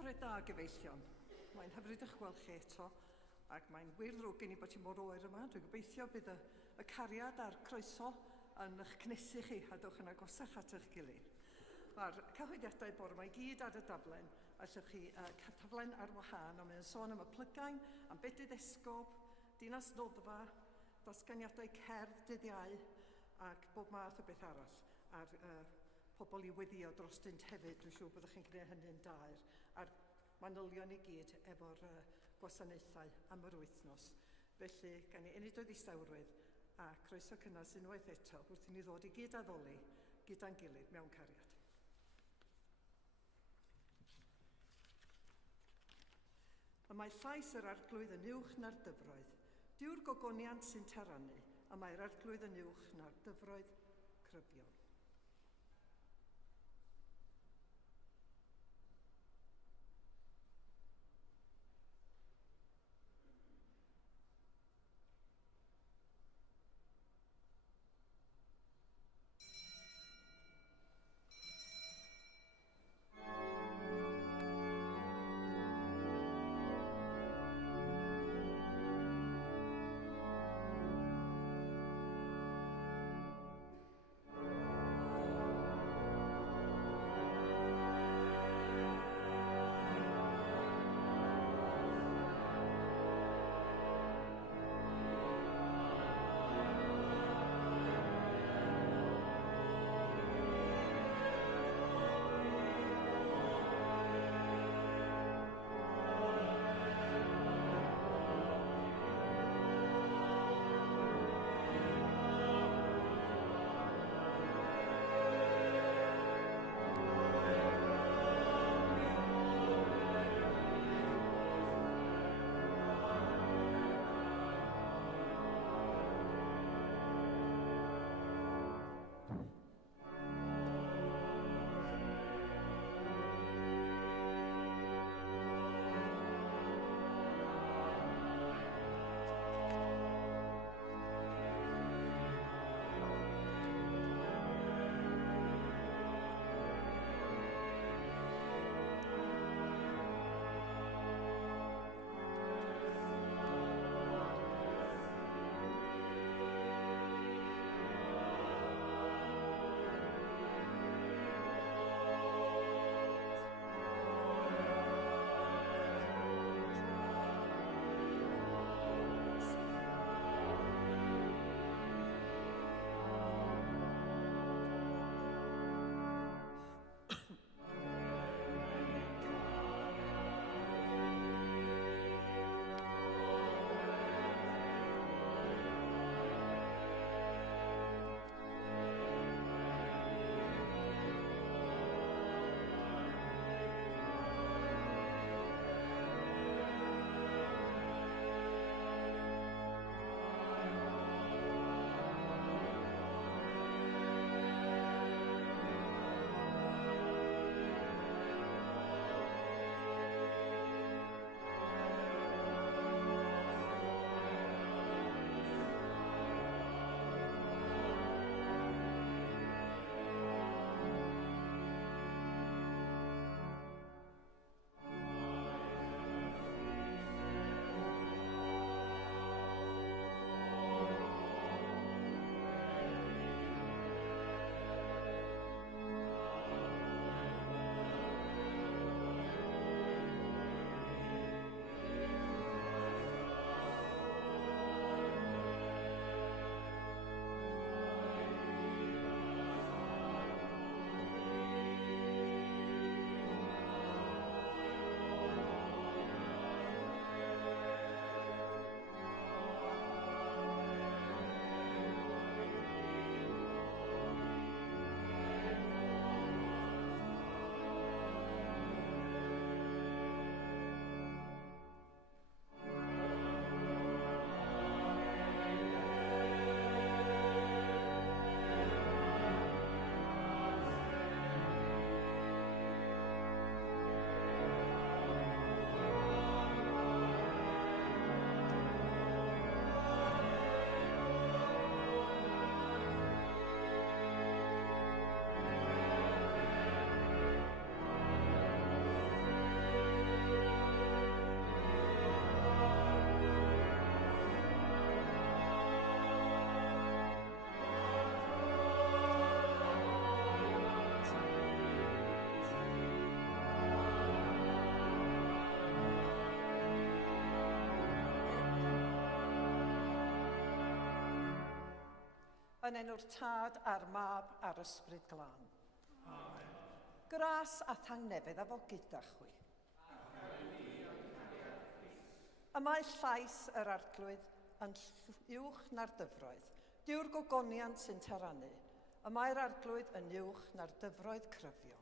Bore da, gyfeillion. Mae'n hyfryd eich gweld chi eto, ac mae'n wirddrwg gen i bod ti'n mor oer yma. Dwi'n gobeithio bydd y cariad a'r croeso yn eich cnesu chi a dewch yn agosach at eich gilydd. Mae'r cyhoeddiadau bore mae gyd ar y daflen, allwch chi taflen ar wahân, ond mae'n sôn am y plygain, am bedydd esgob, dinas noddfa, datganiadau cerdd dyddiau, ac bob math o beth arall. A'r pobl i weddio dros dynt hefyd, dwi'n siŵr byddwch chi'n gwneud hynny'n dair, a'r manylion i gyd efo'r gwasanaethau am yr wythnos. Felly, gan i enid o ddistawrwydd a croeso cynnas unwaith eto wrth i ni ddod i gyd addoli gyda'n gilydd mewn cariad. Y mae llais yr arglwydd yn uwch na'r dyfroedd. Diw'r gogoniant sy'n teranu, a mae'r arglwydd yn uwch na'r dyfroedd crybion. Yn enw'r Tad a'r Mab a'r Ysbryd Glân. Amen. Gras a thangnefydd a fo gyda chwi. Y mae llais yr arglwydd yn uwch na'r dyfroedd. Diw'r gogoniant sy'n taranu. Y mae'r arglwydd yn uwch na'r dyfroedd cryfion.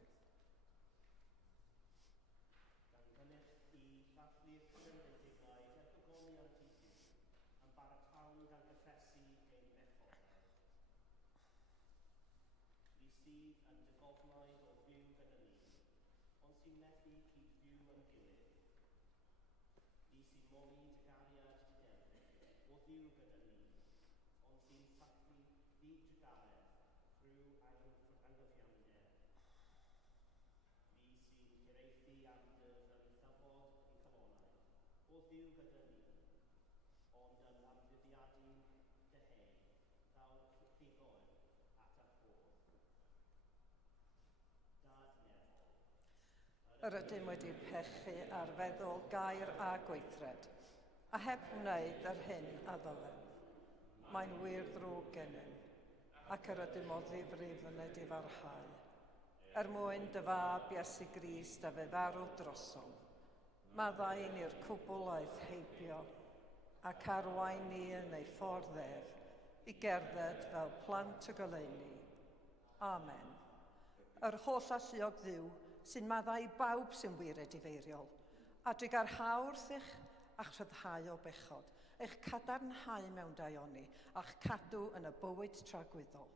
Yr ydym wedi pechu ar feddwl gair a gweithred, a heb wneud yr hyn a ddylem. Mae'n wir ddrwg gennym, ac yr ydym o ddifrif yn ei farhau. Mwyn dy fab Iesu Grist a fe farw drosom, maddau ni'r cwbl heibio, ac arwain ni yn ei ffordd ef, i gerdded fel plant y goleuni. Amen. Yr holl alluog ddiw, sy'n maddau bawb sy'n wiredifeiriol, a dwi gar hawrth eich a'ch rhyddhau o bechod, eich cadarnhau mewn daioni, a'ch cadw yn y bywyd tragwyddol,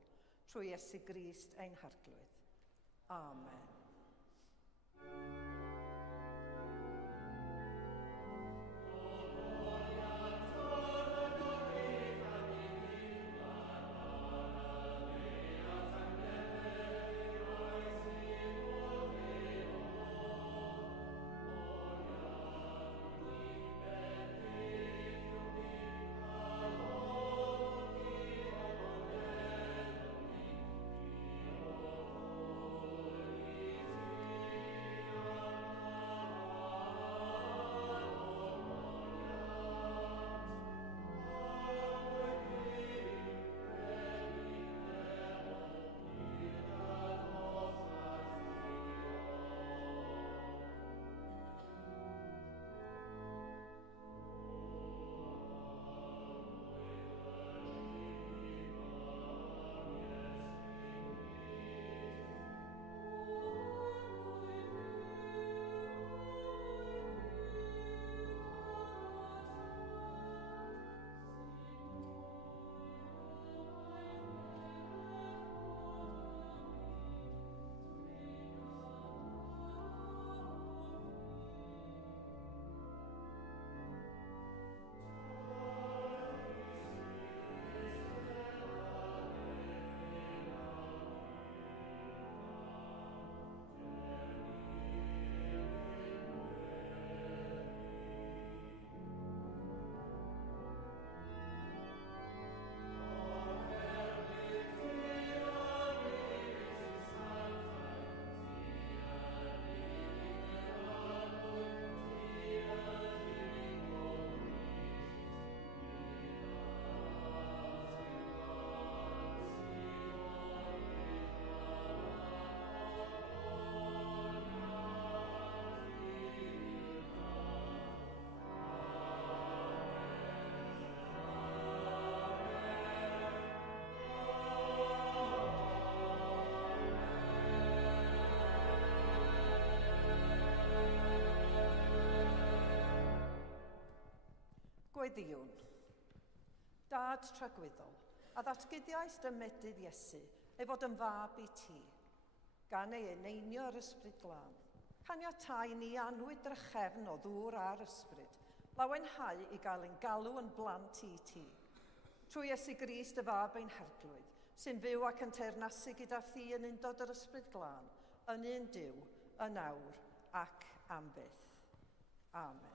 trwy Iesu Grist ein harglwydd. Amen. Gweddïwn, Dad tragwyddol, a ddatguddiais dy medydd Iesu ei fod yn fab i ti, gan ei eneinio'r Ysbryd Glân. Caniatáu ni anwyd drychefn o ddŵr a'r ysbryd, lawenhau i gael ein galw yn blant i ti. Trwy Iesu Grist y fab ein harglwydd, sy'n fyw ac yn teyrnasu gyda thi yn undod yr Ysbryd Glân, yn un Duw, yn awr ac am byth. Amen.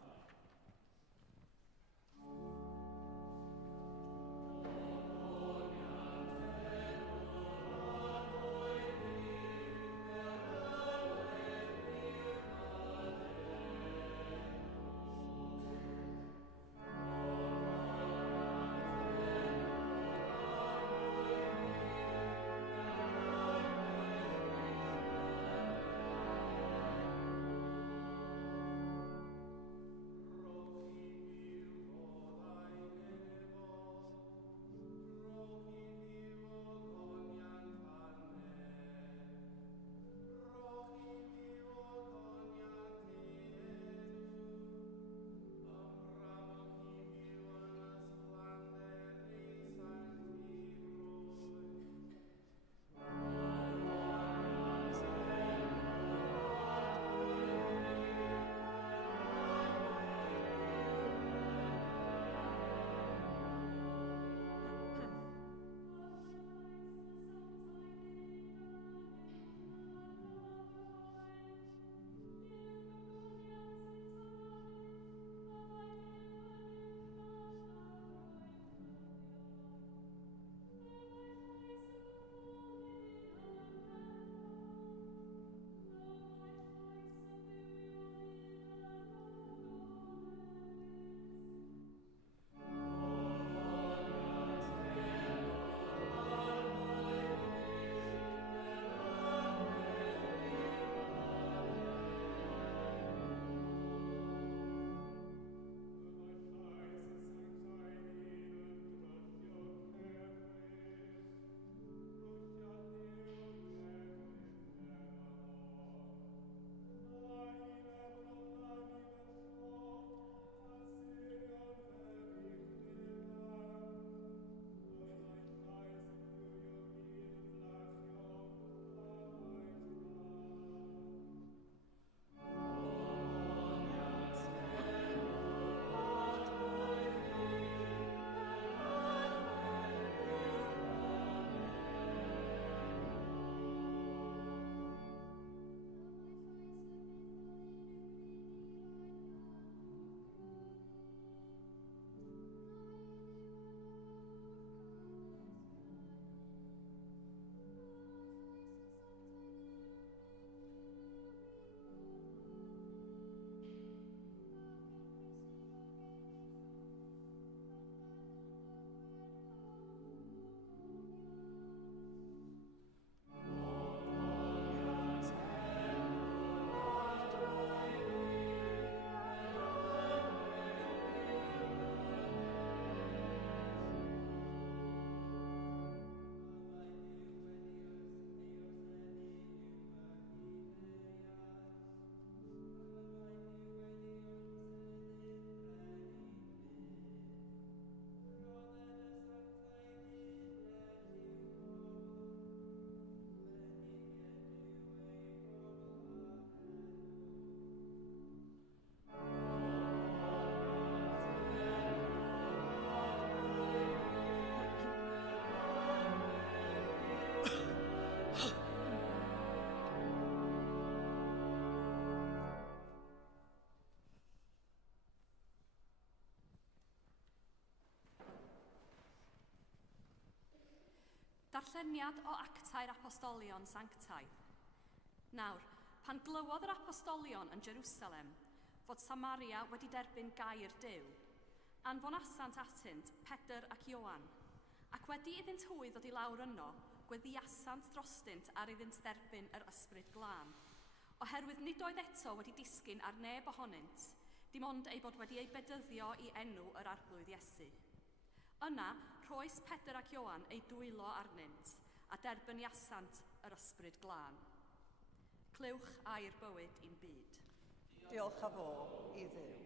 Darlleniad o actau'r apostolion sanctaidd. Nawr, pan glywodd yr apostolion yn Jerusalem fod Samaria wedi derbyn gair Duw, anfonasant atynt Pedr ac Ioan, ac wedi iddynt hwy ddod i lawr yno, gweddiasant drostynt ar iddynt derbyn yr ysbryd glân, oherwydd nid oedd eto wedi disgyn ar neb ohonynt, dim ond ei bod wedi ei bedyddio i enw yr arglwydd Iesu. Yna, rhoes Pedr ac Ioan ei dwylo arnynt, a derbyniasant yr ysbryd glân. Clywch air bywyd i'n byd. Diolch a fo i Dduw.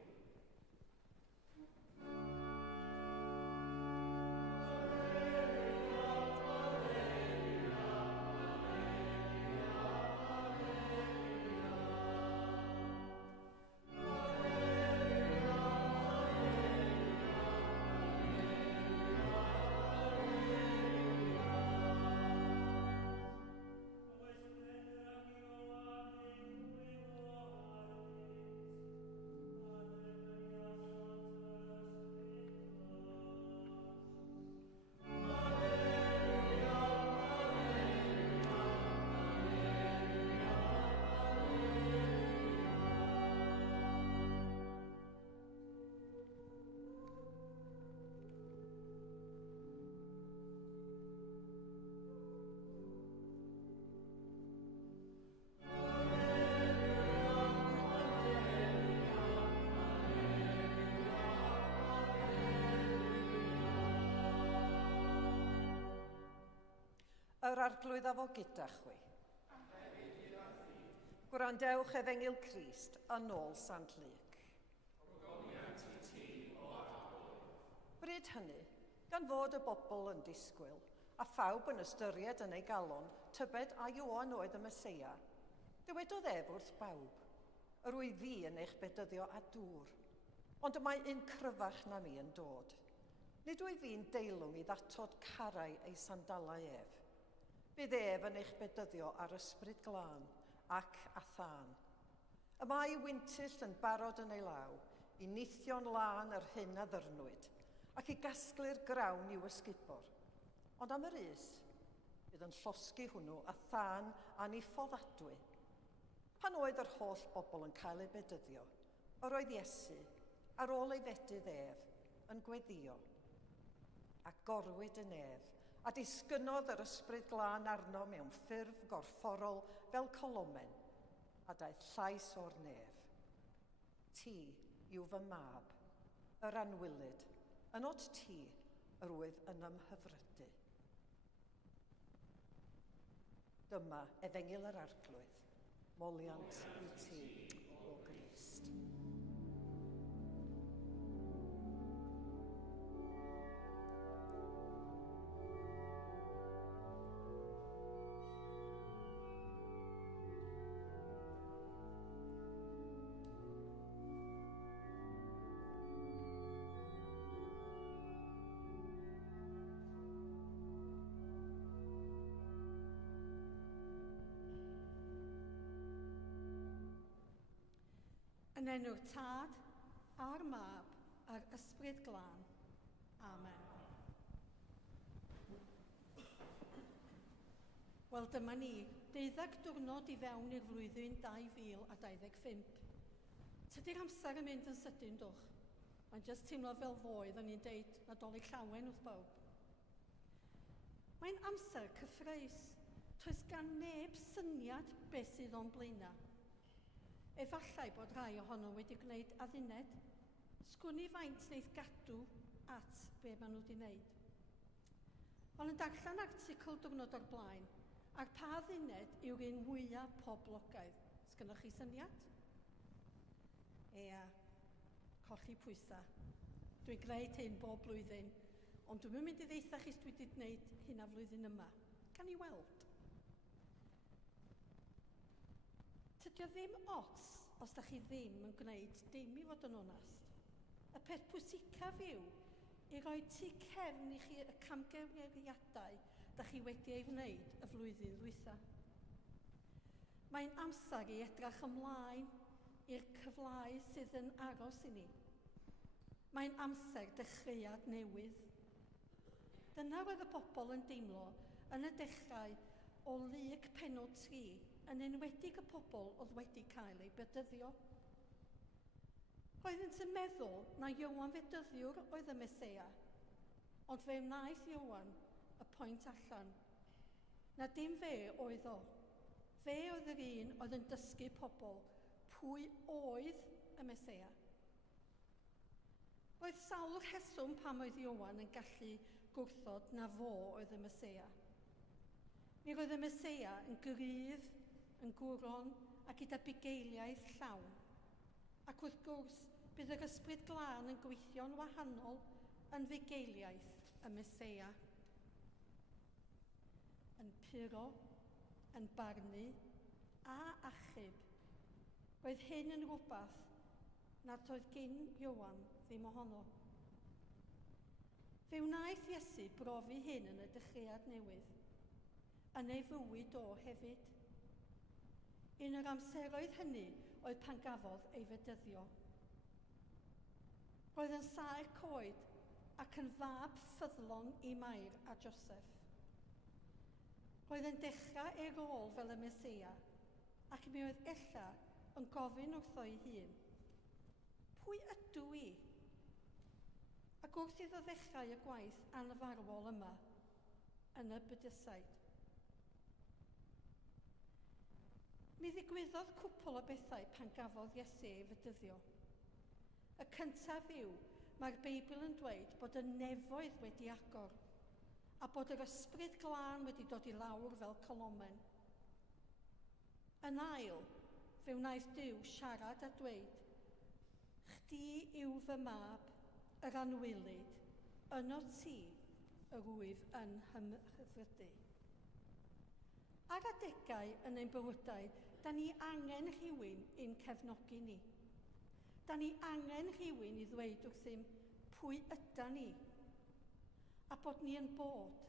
Yr arglwydd a fo gyda chwi. Gwrandewch Efengyl Crist yn ôl Sant Luc. Bryd hynny, gan fod y bobl yn disgwyl, a phawb yn ystyried yn ei galon, tybed a Ioan oedd y Meseia, dywedodd ef wrth bawb, yr wyf fi yn eich bedyddio a dŵr, ond y mae un cryfach na mi yn dod. Nid wyf fi'n deilwng i ddatod carau ei sandalau ef. Bydd ef yn eich bedyddio ar ysbryd glân ac a thân. Y mae wyntyll yn barod yn ei law, i neithio'n lân yr hyn a ddyrnwyd, ac i gasglu'r grawn i'w ysgubor. Ond am yr is, bydd yn llosgi hwnnw a thân aniffodadwy. Pan oedd yr holl bobl yn cael ei bedyddio, yr oedd Iesu, ar ôl ei fedydd ef, yn gweddio, a gorwyd yn ef, a disgynodd yr ysbryd glân arno mewn ffurf gorfforol fel colomen, a daeth llais o'r nef. Ti yw fy mab, yr anwylyd, yn od ti yr wyf yn ymhyfrydu. Dyma Efengyl yr Arglwydd, moliant i ti o Grist. Yn enw'r Tad, a'r Mab, a'r Ysbryd Glân. Amen. Wel, dyma ni, 12 diwrnod i fewn i'r flwyddyn 2025. Tydi'r amser yn mynd yn sydyn, dwch. Mae'n jyst teimlo fel foedd yn ni'n deud Nadolig llawen wrth bawb. Mae'n amser cyffreus. Does gan neb syniad beth sydd o'n blaenau. Efallai bod rhai ohono wedi gwneud adduned, sgwni faint wneith gadw at be maen nhw wedi wneud. Ond yn darllen articl diwrnod o'r blaen, ar pa adduned yw'r un mwyaf poblogaidd. Sgynnoch chi syniad? Colli pwysa. Dwi'n gwneud hyn bob blwyddyn, ond dwi'n mynd i ddeitha chi dwi wedi gwneud hyn a flwyddyn yma. Can i weld? Tydio ddim ots os da chi ddim yn gwneud dim i fod yn onest. Y peth pwysicaf yw i roi tu cefn i chi y camgymeriadau da chi wedi ei wneud y flwyddyn ddwytha. Mae'n amser i edrych ymlaen i'r cyflau sydd yn aros i ni. Mae'n amser dechreuad newydd. Dyna oedd y bobl yn deimlo yn y dechrau o Lug Pennod 3, yn enwedig y pobl oedd wedi cael ei bedyddio. Roeddent yn meddwl na Iowan Fedyddiwr oedd y Meseia, ond fe wnaeth Iowan y pwynt allan. Na dim fe oedd o. Fe oedd yr un oedd yn dysgu pobl pwy oedd y Meseia. Roedd sawl rheswm pam oedd Iowan yn gallu gwrthod na fo oedd y Meseia. Mi roedd y Meseia yn gryf, yn gwron a gyda bugeiliaeth llawn. Ac wrth gwrs, bydd yr ysbryd glân yn gweithio'n wahanol yn fugeiliaeth y Meseia. Yn puro, yn barnu a achub. Roedd hyn yn rhywbeth nad oedd gyn Iowan ddim ohono. Fe wnaeth Iesu brofi hyn yn y dechreuad newydd, yn ei fywyd o hefyd. Un o'r amseroedd hynny oedd pan gafodd ei fedyddio. Roedd yn saer coed ac yn fab ffyddlon i Mair a Joseph. Roedd yn dechrau ei rôl fel y Meseia, ac mi oedd ella yn gofyn wrtho ei hun, pwy ydw i? Ac wrth iddo ddechrau y gwaith anfarwol yma yn y Bydysawd. Mi ddigwyddodd cwpl o bethau pan gafodd Iesu ei fedyddio. Y cyntaf yw, mae'r Beibl yn dweud bod y nefoedd wedi agor a bod yr ysbryd glân wedi dod i lawr fel colomen. Yn ail, fe wnaeth Duw siarad a dweud, chdi yw fy mab, yr anwylyd, yno ti yr wyf yn hyfrydu. Ar adegau yn ein bywydau, da ni angen rhywun i'n cefnogi ni. Da ni angen rhywun i ddweud wrthym pwy yda ni, a bod ni yn bod,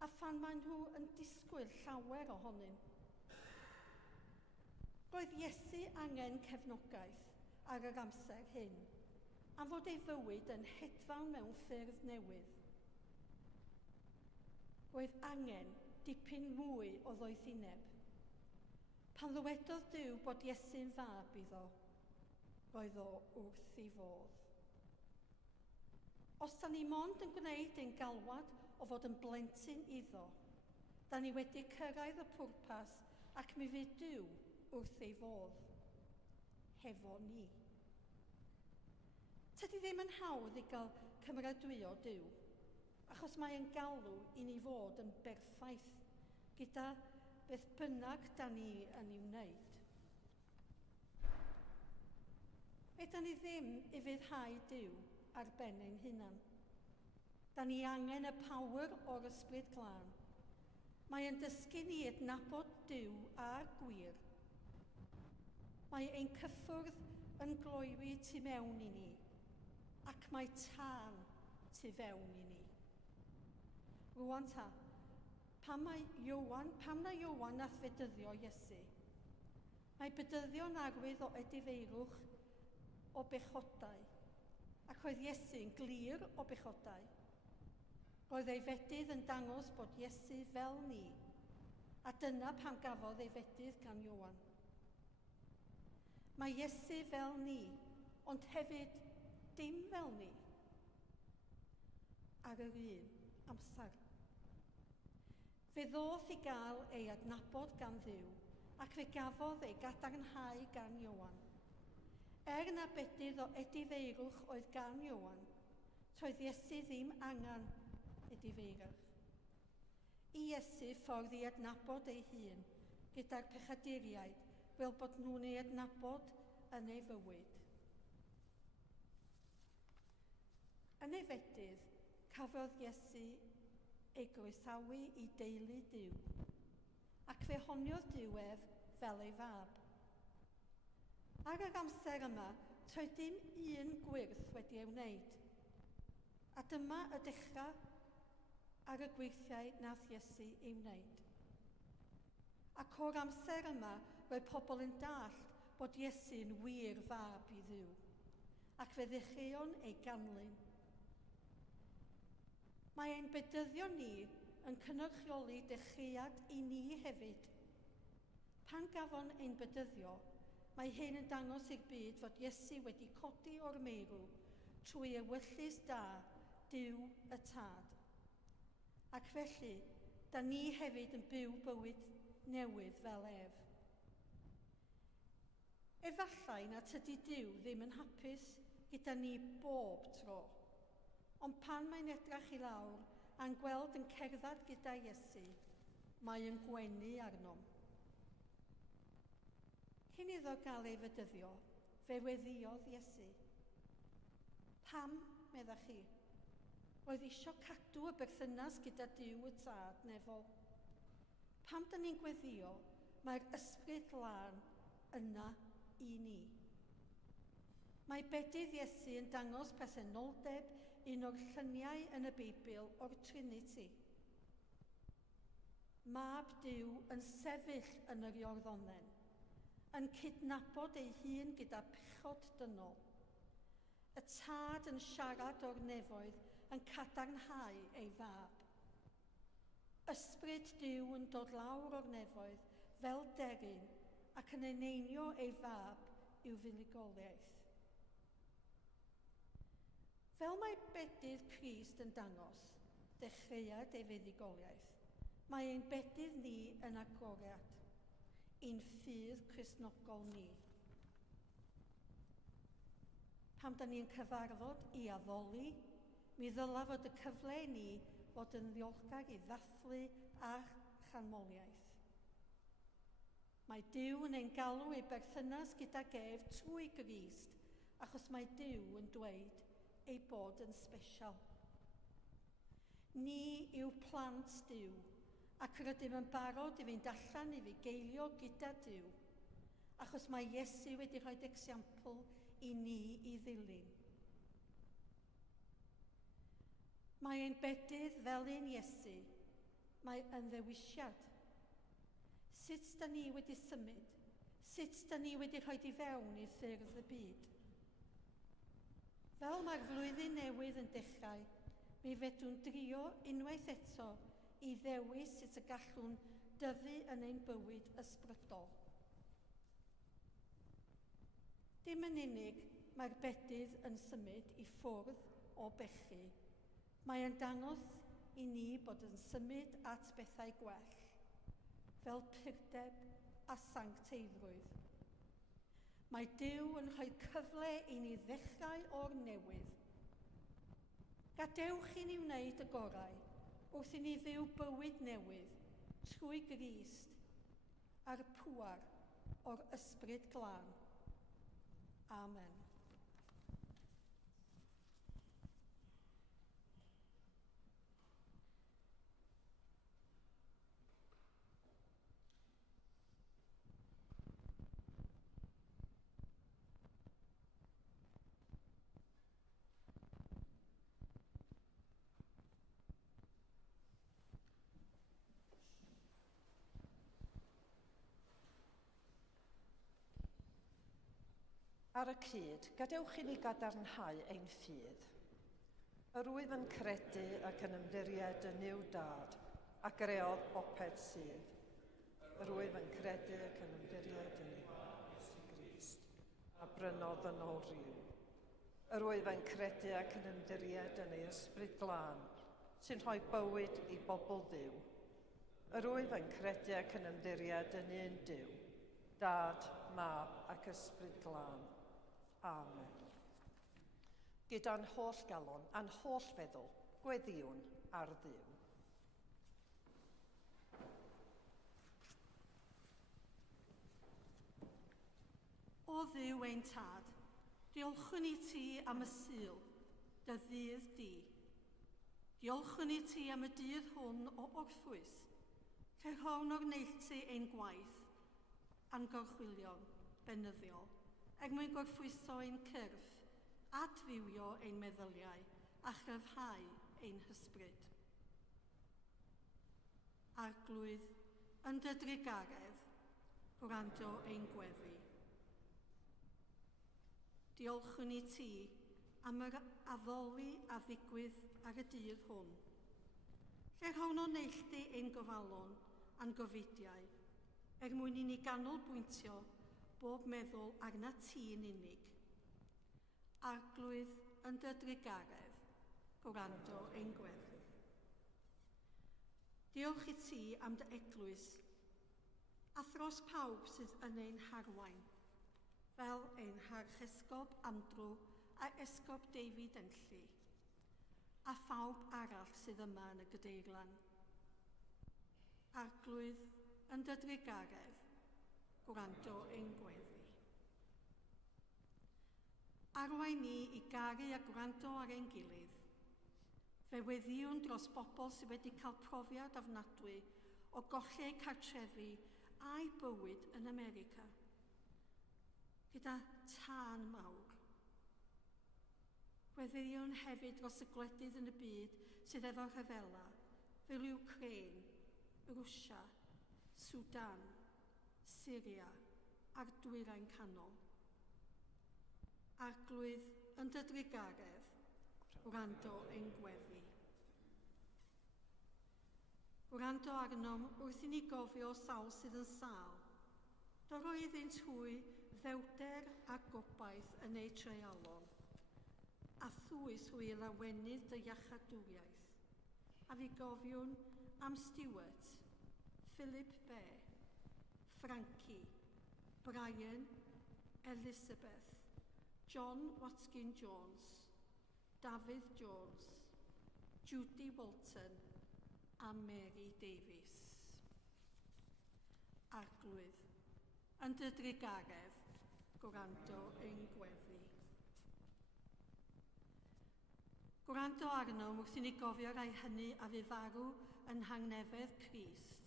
a phan maen nhw yn disgwyl llawer ohonyn. Roedd Iesu angen cefnogaeth ar yr amser hyn, am fod ei fywyd yn hedfan mewn ffyrdd newydd. Roedd angen dipyn mwy o ddoethineb. Pan ddywedodd Duw bod Iesu'n fab iddo, roedd o wrth ei fodd. Os da ni mond yn gwneud ein galwad o fod yn blentyn iddo, da ni wedi cyrraedd y pwrpas ac mi fydd Duw wrth ei fodd, hefo ni. Tydi ddim yn hawdd i gael cymeradwyo Duw, achos mae e'n galw i ni fod yn berffaith gyda beth bynnag da ni yn ei wneud. Eda ni ddim i fyddhau Duw ar ben ein hunan. Da ni angen y power o'r ysbryd glân. Mae e'n dysgu ni adnabod Duw a gwir. Mae ein cyffwrdd yn gloewi tu mewn i ni, ac mae tân tu fewn i ni. Rwan ta, pam na Iowan nath fedyddio Iesu, mae bedyddio'n arwydd o edifeirwch o bechodau, ac oedd Iesu'n glir o bechodau. Roedd ei fedydd yn dangos bod Iesu fel ni, a dyna pam gafodd ei fedydd gan Iowan. Mae Iesu fel ni, ond hefyd dim fel ni, ar yr un amser. Fe ddoth i gael ei adnabod gan Dduw, ac fe gafodd ei gadarnhau gan Iowan. Na bedydd o edifeirwch oedd gan Iowan, toedd Iesu ddim angen edifeirwch. I Iesu ffordd i adnabod ei hun gyda'r pechaduriaid fel bod nhw'n ei adnabod yn ei fywyd. Yn ei fedydd, cafodd Iesu ei groesawu i deulu Duw, ac fe honiodd Duw ef fel ei fab. Ar yr amser yma, toedd dim un gwirth wedi ei wneud, a dyma y dechrau ar y gweithiau nath Iesu ei wneud. Ac o'r amser yma, roedd pobl yn dallt bod Iesu'n wir fab i Dduw, ac fe ddechreuon ei ganlyn. Mae ein bedyddio ni yn cynrychioli dechreuad i ni hefyd. Pan gafon ein bedyddio, mae hyn yn dangos i'r byd fod Iesu wedi codi o'r meirw trwy ewyllus da Duw y Tad. Ac felly, da ni hefyd yn byw bywyd newydd fel ef. Efallai na tydi Duw ddim yn hapus gyda ni bob tro, ond pan mae'n edrach i lawr a'n gweld yn cerdded gyda Iesu, mae yn gwenu arnom. Cyn iddo gael ei fedyddio, fe weddiodd Iesu. Pam, meddach chi? Roedd eisiau cadw y berthynas gyda Duw y Tad nefol. Pam da ni'n gweddio, mae'r ysbryd glân yna i ni. Mae bedydd Iesu yn dangos presenoldeb un o'r lluniau yn y Beibl o'r Trinity. Mab Duw yn sefyll yn yr Iorddonen, yn cydnabod ei hun gyda pechod dynol. Y Tad yn siarad o'r nefoedd yn cadarnhau ei fab. Ysbryd Duw yn dod lawr o'r nefoedd fel deryn ac yn eneinio ei fab i'w fuddugoliaeth. Fel mae bedydd Crist yn dangos, dechreuad ei fuddugoliaeth, mae ein bedydd ni yn agoriad, un ffydd Cristnogol ni. Pam da ni'n cyfarfod i addoli, mi ddyla fod y cyfle i ni fod yn ddiolchgar i ddathlu a chanmoliaeth. Mae Duw yn ein galw ei berthynas gyda ef trwy Grist, achos mae Duw yn dweud ei bod yn sbesial. Ni yw plant Duw, ac rydym yn barod i fynd allan i fugeilio gyda Duw, achos mae Iesu wedi rhoi esiampl i ni i ddilyn. Mae ein bedydd fel un Iesu, mae yn ddewisiad. Sut da ni wedi symud? Sut da ni wedi rhoi i fewn i ffyrdd y byd? Fel mae'r flwyddyn newydd yn dechrau, mi fedrwn drio unwaith eto i ddewis sut y gallwn dyfu yn ein bywyd ysbrydol. Dim yn unig mae'r bedydd yn symud i ffwrdd o bechu, mae yn dangos i ni bod yn symud at bethau gwell, fel purdeb a sancteiddrwydd. Mae Duw yn rhoi cyfle i ni ddechrau o'r newydd. Gadewch i ni wneud y gorau wrth i ni fyw bywyd newydd trwy Grist a'r pŵar o'r ysbryd glân. Amen. Ar y cyd, gadewch i ni gadarnhau ein ffydd. Yr wyf yn credu ac yn ymddiried yn i'w dad, ac reodd popeth sydd. Yr wyf yn credu ac yn ymddiried yn i'w Grist, a brynodd yn o ryw. Yr wyf yn credu ac yn ymddiried yn ei ysbryd glân, sy'n rhoi bywyd i bobl Dduw. Yr wyf yn credu ac yn ymddiried yn un Duw, Dad, Mab ac ysbryd glân. Amen. Gyda'n holl galon a'n holl feddwl, gweddiwn ar Dduw. O Dduw ein Tad, diolchwn i ti am y Sul, dy ddydd di. Diolchwn i ti am y dydd hwn o orffwys, lle hwn o'r neilltu ein gwaith a'n gorchwilion benyddiol, er mwyn gorffwyso ein cyrff, adfywio ein meddyliau a chryfhau ein hysbryd. Arglwydd yn dy drigaredd, gwrando ein gweddi. Diolchwn i ti am yr addoli a ddigwydd ar y dydd hwn, hawn o neilltu ein gofalon a'n gofidiau, mwyn i ni ganolbwyntio bob meddwl arna ti yn unig. Arglwydd yn dy drigaredd, gwrando ein gweddi. Diolch i ti am dy eglwys, a thros pawb sydd yn ein harwain, fel ein harchesgob Andrew a esgob David Enlli, a phawb arall sydd yma yn y Gadeirlan. Arglwydd yn dy drigaredd, gwrando ein gweddi. Arwain ni i garu a gwrando ar ein gilydd, fe weddiwn dros bobl sydd wedi cael profiad ofnadwy o gollau cartrefi a'i bywyd yn America, gyda tân mawr. Weddiwn hefyd dros y gwledydd yn y byd sydd efo rhyfela, fel Ukraine, Rwsia, Sudan, Syria a'r Dwyrain Canol. Arglwydd yn dy drigaredd, wrando ein gweddi. Wrando arnom wrth i ni gofio sawl sydd yn sâl, dor oeddynt hwy ddewder a gobaith yn ei treialon, a thwys hwy i lawenydd dy iachadwriaeth, a fi gofiwn am Stewart, Philip Bear, Frankie, Brian, Elizabeth, John Watkin-Jones, David Jones, Judy Walton a Mary Davies. Arglwydd yn dy drigaredd, gwrando ein gweddi. Gwrando arno wrth i ni gofio rai hynny a fu farw yn hangnefedd Crist,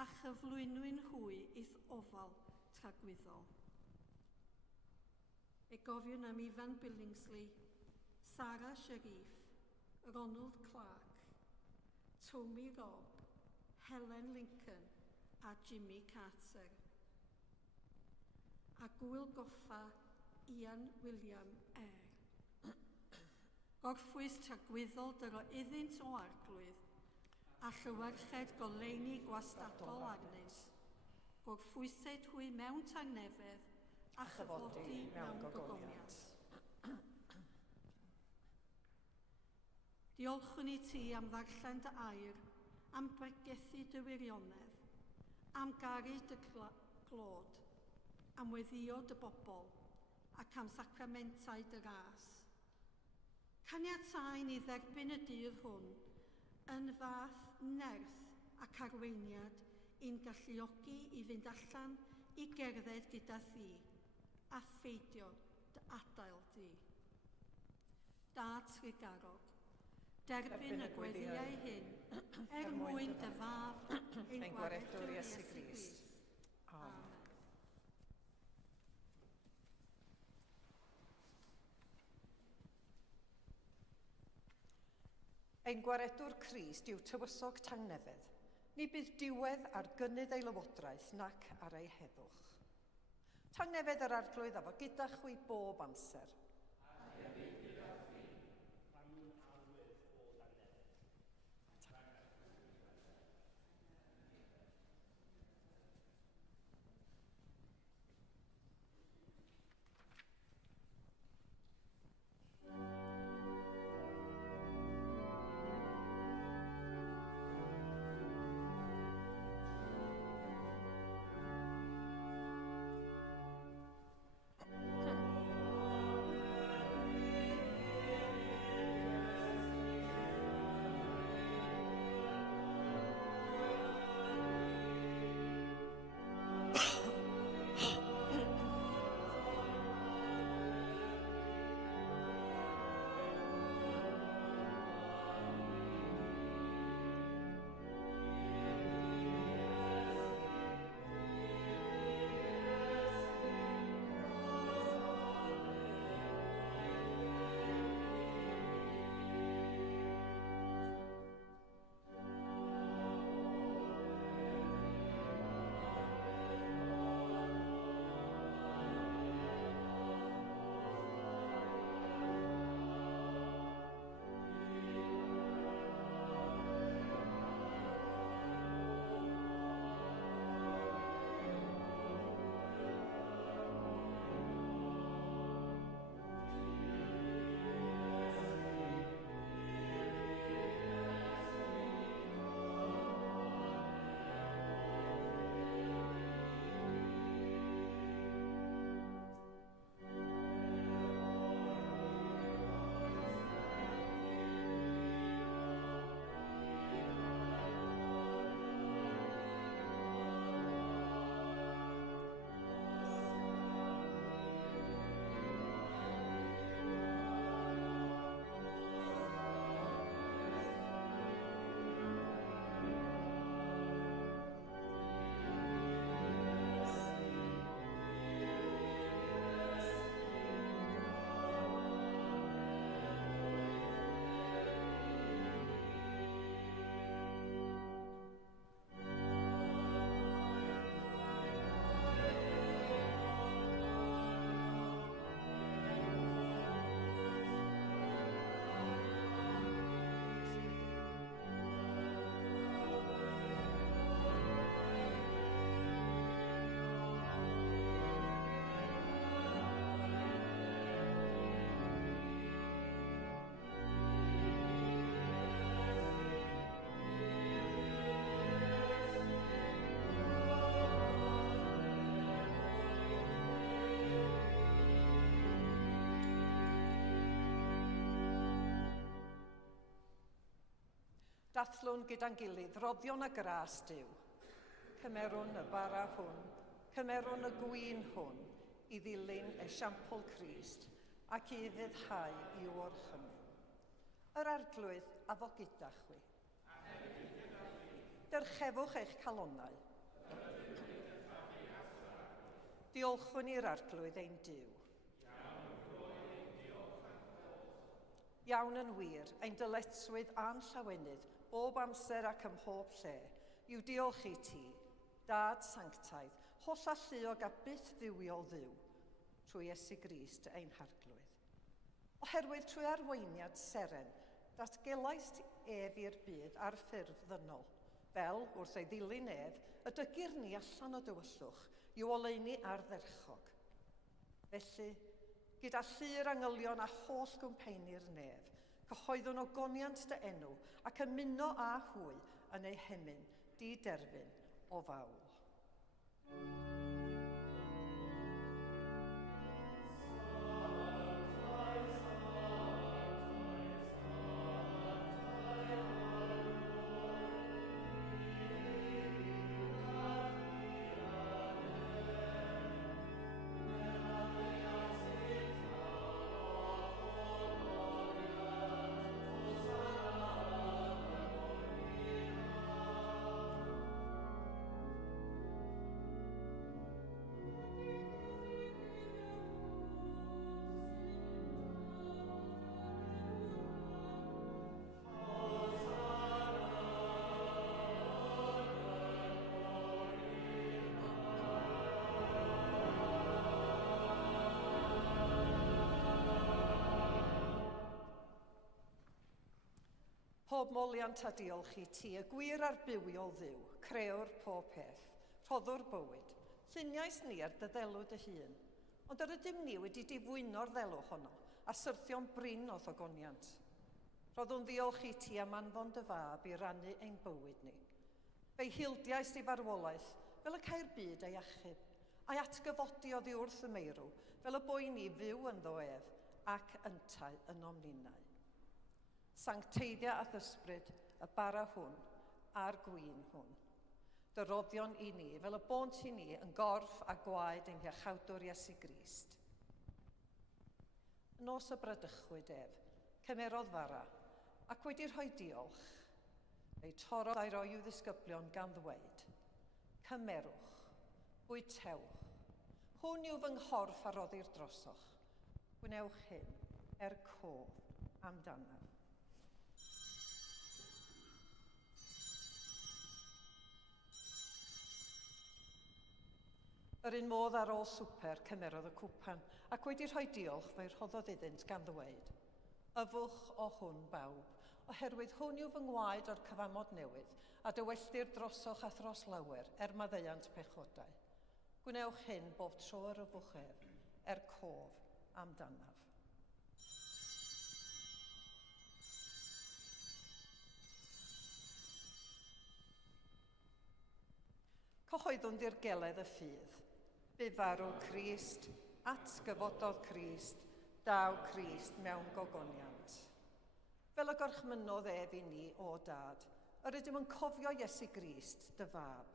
a chyflwynwyn hwy i'th ofal tragwyddol. E gofiwn am Ifan Billingsley, Sarah Sharif, Ronald Clark, Tommy Robb, Helen Lincoln a Jimmy Carter. A Gwyl goffa Ian William Eyre. Gorffwys tragwyddol dyro iddynt o arglwydd a llywarched goleuni gwastadol arnys. Gorffwysed hwy mewn tangnefedd a chyfodi mewn gogoniant. Diolchwn i ti am ddarllen dy air, am bregethu dy wirionedd, am garu dy glod, am weddio dy bobl, ac am sacramentau dy ras. Caniatau ni dderbyn y dydd hwn yn fath nerth ac arweiniad i'n galluogi i fynd allan i gerdded gyda thi a pheidio dy adael di. Dad Srigarog, derbyn y gweddiau hyn mwyn dy fab ein gwaredwr Iesu Grist. Amen. Ein gwaredwr Crist yw tywysog tangnefedd. Ni bydd diwedd ar gynnydd ei lywodraeth nac ar ei heddwch. Tangnefedd yr arglwydd a fo gyda chwi bob amser. Dathlwn gyda'n gilydd roddion y gras Duw. Cymerwn y bara hwn, cymerwn y gwyn hwn, i ddilyn esiampl Crist ac i ddyddhau i'w orchymyn. Yr arglwydd a fo gyda chwi. Dyrchefwch eich calonnau. Diolchwn i'r arglwydd ein Duw. Iawn yn wir, ein dyletswydd a'n llawenydd, bob amser ac ym mhob lle, yw diolch i ti, Dad Sanctaidd, holl a lluog a byth dduwiol dduw, trwy Iesu Grist ein harglwydd. Oherwydd trwy arweiniad seren, datgelais ef i'r byd ar ffyrdd ddynol, fel, wrth ei ddilyn ef, y dygir ni allan o dywyllwch, i'w oleuni ardderchog. Felly, gyda llyr angylion a holl gwmpeinir nef, cyhoeddwn ogoniant dy enw ac ymuno a hwy yn ei hemyn di-derfyn o fawl. Pob moliant a diolch i ti, y gwir a'r bywiol dduw, creuwr pob peth, rhoddwr bywyd, lluniais ni ar dy ddelw dy hun, ond yr ydym ni wedi difwyno'r ddelw honno, a syrthio'n brin o ddogoniant. Roddwn ddiolch i ti am anfon dy fab i rannu ein bywyd ni. Fe'i hildiais di farwolaeth fel y cair byd ei achub, a'i atgyfodi oddi wrth y meirw fel y boi ni fyw yn ddoef ac yntau yn omninau. Sancteiddia a ddysbryd y bara hwn a'r gwyn hwn. Dyroddion i ni fel y bont i ni yn gorff a gwaed ein hiachawdwr Iesu Grist. Nos y bradychwyd ef, cymerodd fara, ac wedi rhoi diolch, ei torodd a'i roi i'w ddisgyblion gan ddweud, cymerwch, bwytewch, hwn yw fy nghorff a roddir drosoch, gwnewch hyn cof amdano. Yr un modd ar ôl swper cymerodd y cwpan, ac wedi rhoi diolch fe rhoddodd iddynt gan ddweud, yfwch o hwn bawb, oherwydd hwn yw fy ngwaed o'r cyfamod newydd, a dywelldir drosoch a thros lawer maddeuant pechodau. Gwnewch hyn bob tro yr yfwch ef, cof amdanaf. Cyhoeddwn dirgeledd y ffydd. Bu farw Crist, atgyfododd Crist, daw Crist mewn gogoniant. Fel y gorchmynodd ef i ni o dad, yr ydym yn cofio Iesu Grist, dy fab.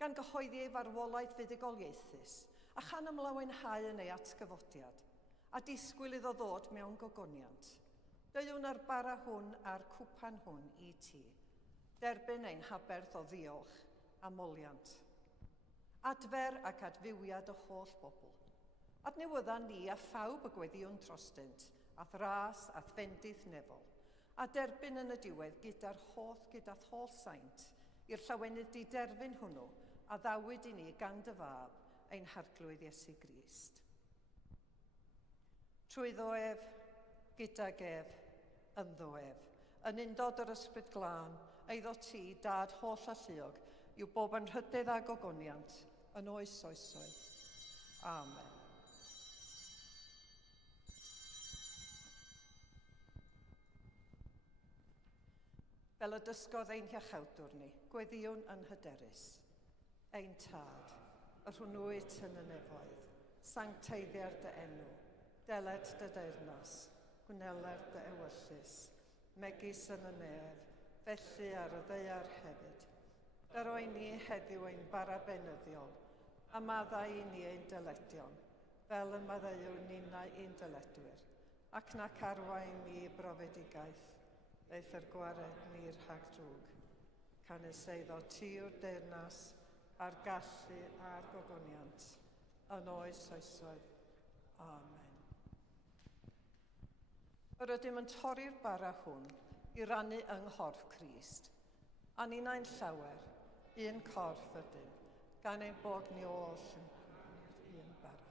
Gan gyhoeddi ei farwolaeth fuddugoliaethus, a chan ymlawenhau yn ei atgyfodiad, a disgwyl iddo ddod mewn gogoniant. Deuwn ar bara hwn a'r cwpan hwn i ti, derbyn ein haberth o ddiolch a moliant. Adfer ac adfywiad y holl bobl. Adnewydda ni a phawb y gweddiwn trostynt, a thras a ffendith nefol, a derbyn yn y diwedd gyda'r holl saint, i'r llawenydd di derbyn hwnnw, a ddawyd i ni gan dy fab, ein harglwydd Iesu Grist. Trwy ddoef, gydag ef, ynddo ef, yn undod yr ysbryd glân, eiddo ti, dad holl a lluog, yw bob yn rhydydd a gogoniant, yn oes oesoedd. Amen. Fel y dysgodd ein hiachawdwr ni, gweddiwn yn hyderus. Ein tad, y rhwnnwyd yn y nefoedd, sancteiddiar dy enw, deled dy deyrnas, gwneler dy ewyllus, megis yn y nef, felly ar y ddeiar hefyd. Dar o'i ni heddiw ein bara benyddiol, a maddau i ni ein dyledion, fel y maddeuwn ninnau ein dyledwyr, ac nac arwain ni brofedigaeth, eith yr gwared ni'r rhag drwg, can eiddo ti yw'r deyrnas, a'r gallu a'r gogoniant, yn oes oesoedd. Amen. Yr ydym yn torri'r bara hwn i rannu yng nghorff Crist, a ni'n llawer, un corff ydym, gan ein bod ni ôl yn un bara.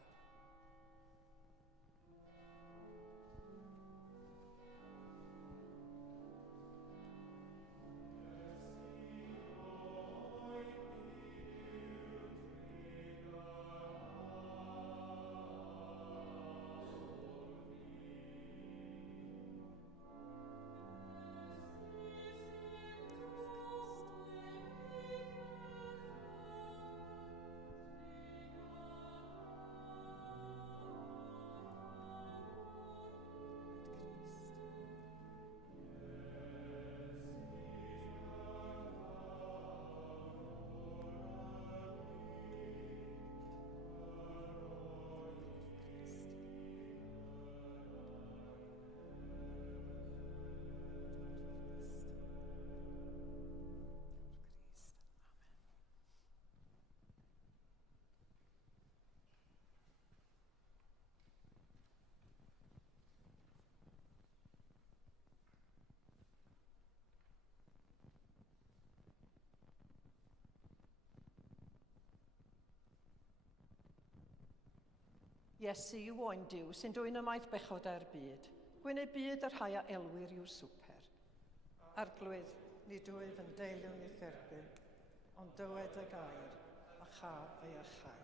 Iesu yw oen Duw sy'n dwy'n ymaith bechod ar byd. Gwyn ei byd yr rhai a elwyr yw'r swper. Arglwydd, nid wyf yn deiliwn i'r dderbyn, ond dywed y gair a chaf ei achau.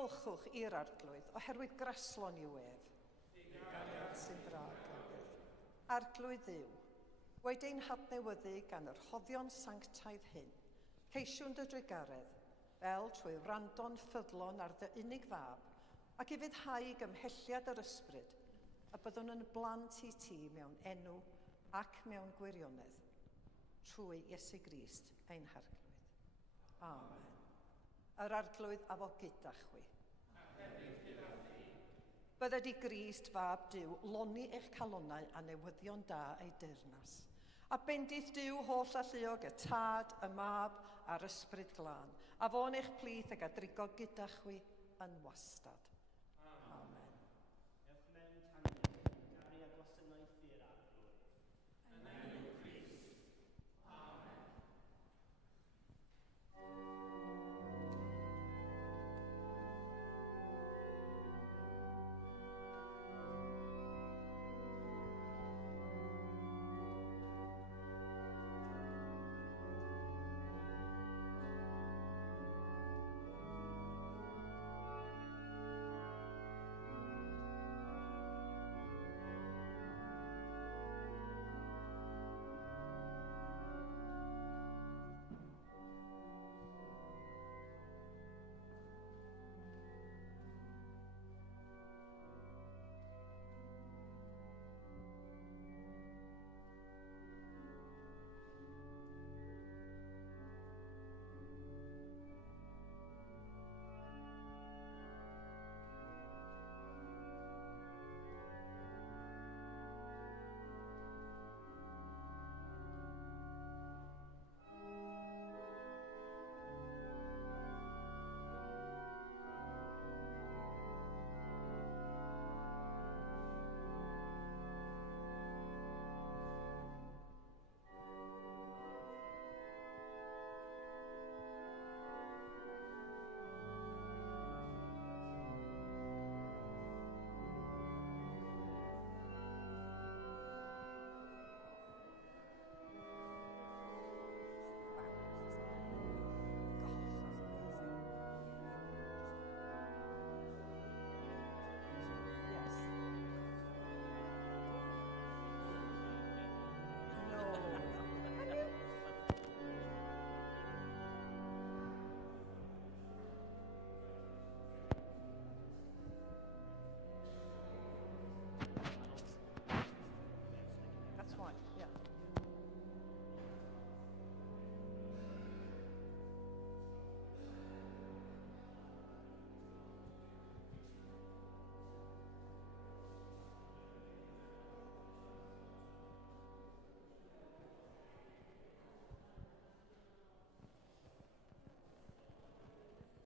Diolchwch i'r arglwydd oherwydd graslon i'w ef. Gariad sy'n drag newydd. Arglwydd Dduw, wedi'n hadnewyddu gan yr hoddion sanctaidd hyn, ceisiwn dy drigaredd, fel trwy wrando'n ffyddlon ar dy unig fab, ac i fyddhau gymhelliad yr ysbryd, a byddwn yn blant i ti mewn enw ac mewn gwirionedd, trwy Iesu Grist ein harglwydd. Amen. Yr arglwydd a fo gyda chwi. Bydde di Grist fab Duw loni eich calonnau a newyddion da ei deyrnas. A bendith Duw holl a lluog y tad, y mab a'r ysbryd glân, a fo'n eich plith ag adrigo gyda chwi yn wastad.